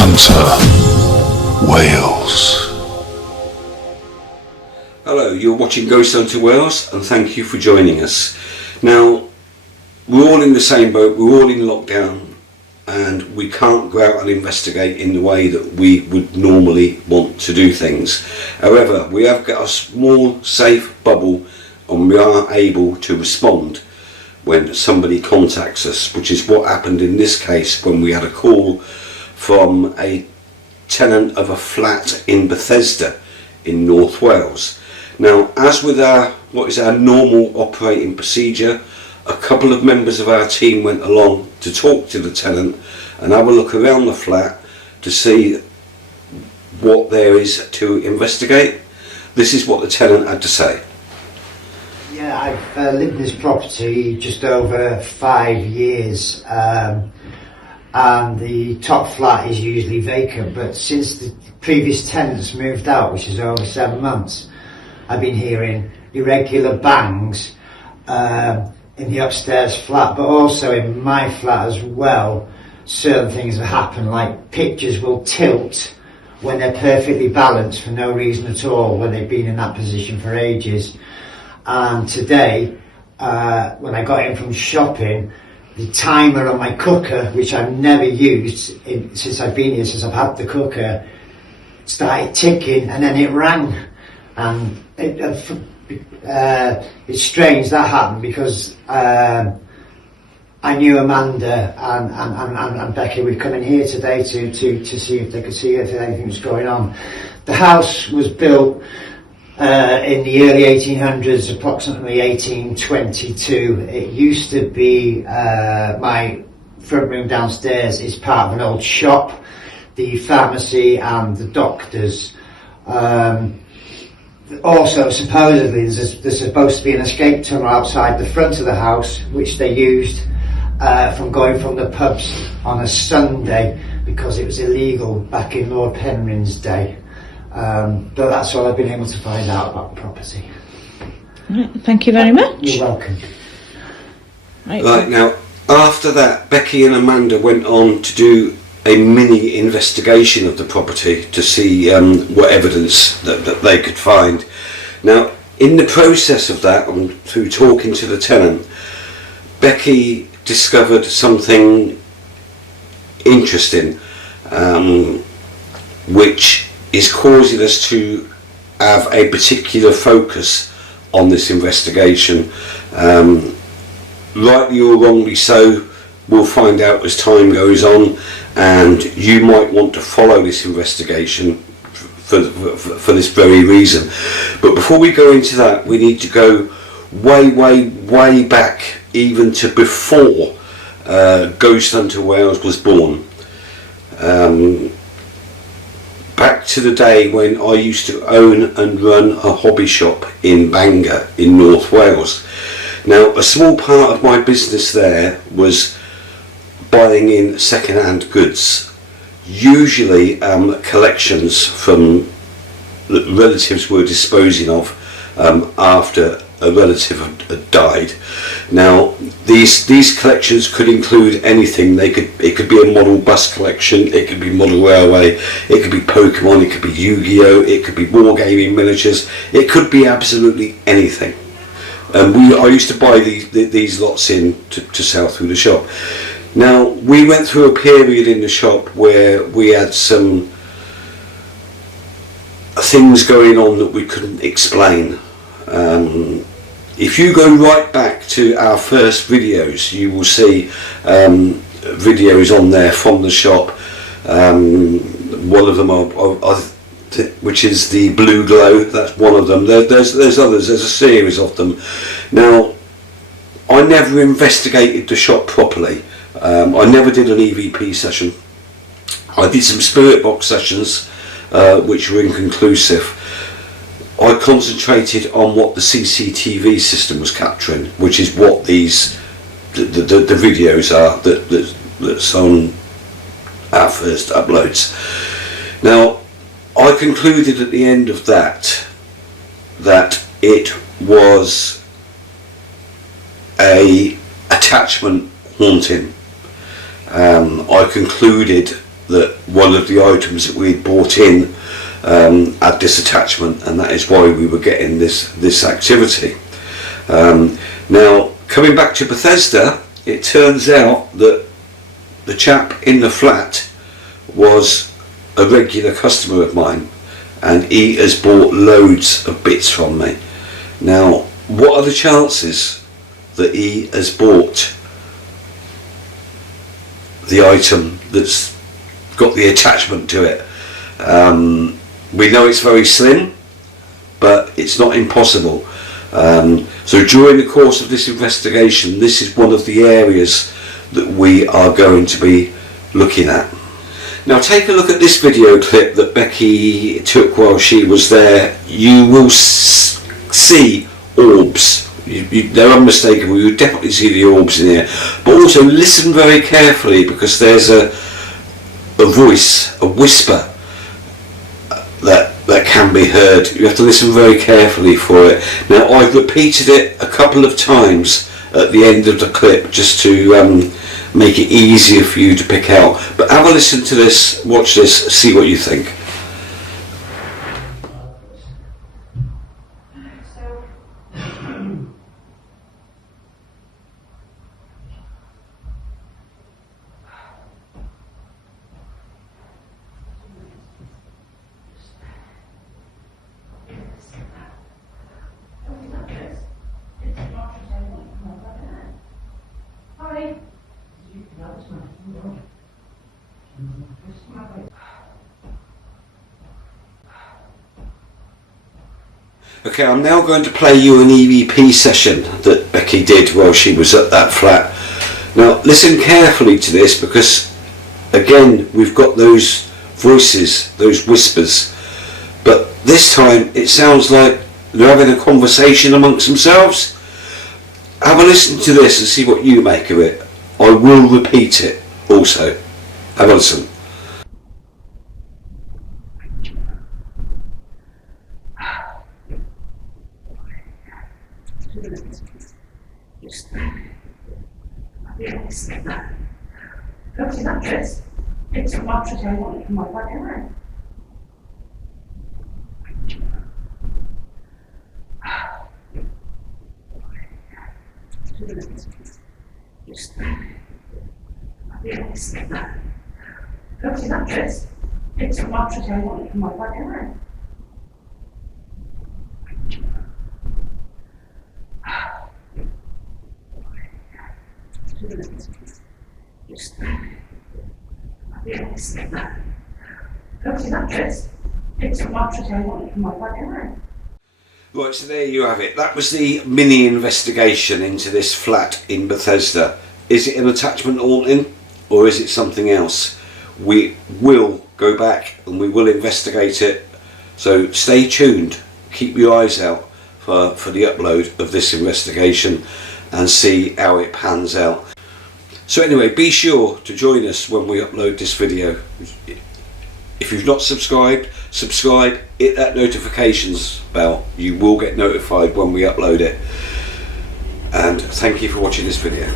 Hunter Wales. Hello, you're watching Ghost Hunter Wales, and thank you for joining us. Now, we're all in the same boat, we're all in lockdown, and we can't go out and investigate in the way that we would normally want to do things. However, we have got a small safe bubble and we are able to respond when somebody contacts us, which is what happened in this case when we had a call from a tenant of a flat in Bethesda in North Wales. Now, as with what is our normal operating procedure, a couple of members of our team went along to talk to the tenant and have a look around the flat to see what there is to investigate. This is what the tenant had to say. Yeah, I've lived in this property just over 5 years, and the top flat is usually vacant, but since the previous tenants moved out, which is over 7 months, I've been hearing irregular bangs in the upstairs flat, but also in my flat as well. Certain things have happened, like pictures will tilt when they're perfectly balanced for no reason at all, when they've been in that position for ages. And today, when I got in from shopping, the timer on my cooker, which I've never used since I've been here, since I've had the cooker, started ticking and then it rang. And it's strange that happened because I knew Amanda and Becky would come in here today to see if they could see if anything was going on. The house was built in the early 1800s, approximately 1822. It used to be my front room downstairs is part of an old shop, the pharmacy and the doctors. Also, supposedly, there's supposed to be an escape tunnel outside the front of the house, which they used from going from the pubs on a Sunday because it was illegal back in Lord Penryn's day. But that's all I've been able to find out about the property. Right, thank you very much. You're welcome. Right, now, after that, Becky and Amanda went on to do a mini investigation of the property to see what evidence that they could find. Now, in the process of that, and through talking to the tenant, Becky discovered something interesting, which is causing us to have a particular focus on this investigation. Rightly or wrongly so, we'll find out as time goes on, and you might want to follow this investigation for this very reason. But before we go into that, we need to go way back, even to before Ghost Hunter Wales was born. Back to the day when I used to own and run a hobby shop in Bangor in North Wales. Now, a small part of my business there was buying in second-hand goods, usually collections from that relatives were disposing of after a relative had died. Now, these collections could include anything. It could be a model bus collection, it could be model railway, it could be Pokemon, it could be Yu-Gi-Oh, it could be wargaming miniatures, it could be absolutely anything. And I used to buy these lots in to sell through the shop. Now, we went through a period in the shop where we had some things going on that we couldn't explain. If you go right back to our first videos, you will see videos on there from the shop. One of them which is the Blue Glow, that's one of them. There's others, there's a series of them. Now, I never investigated the shop properly. I never did an EVP session. I did some spirit box sessions which were inconclusive. I concentrated on what the CCTV system was capturing, which is what the videos are that's on our first uploads. Now, I concluded at the end of that it was a attachment haunting. I concluded that one of the items that we'd bought in had this attachment, and that is why we were getting this activity. Now, coming back to Bethesda, it turns out that the chap in the flat was a regular customer of mine, and he has bought loads of bits from me. Now, what are the chances that he has bought the item that's got the attachment to it? We know it's very slim, but it's not impossible. So during the course of this investigation, this is one of the areas that we are going to be looking at. Now, take a look at this video clip that Becky took while she was there. You will see orbs. They're unmistakable. You definitely see the orbs in here. But also listen very carefully, because there's a voice, a whisper that can be heard. You have to listen very carefully for it. Now, I've repeated it a couple of times at the end of the clip just to make it easier for you to pick out. But have a listen to this, watch this, see what you think. Okay, I'm now going to play you an EVP session that Becky did while she was at that flat. Now, listen carefully to this, because again, we've got those voices, those whispers, but this time it sounds like they're having a conversation amongst themselves. Have a listen to this and see what you make of it. I will repeat it also. Have a listen. Look at that dress. It's a mattress I wanted for my backyard. Look at that dress. It's a mattress I wanted for my backyard. Look at that dress. It's a mattress I wanted for my backyard. Right, so there you have it. That was the mini investigation into this flat in Bethesda. Is it an attachment haunting, or is it something else? We will go back and we will investigate it. So stay tuned. Keep your eyes out for the upload of this investigation and see how it pans out. So anyway, be sure to join us when we upload this video. If you've not subscribed, subscribe, hit that notifications bell. You will get notified when we upload it. And thank you for watching this video.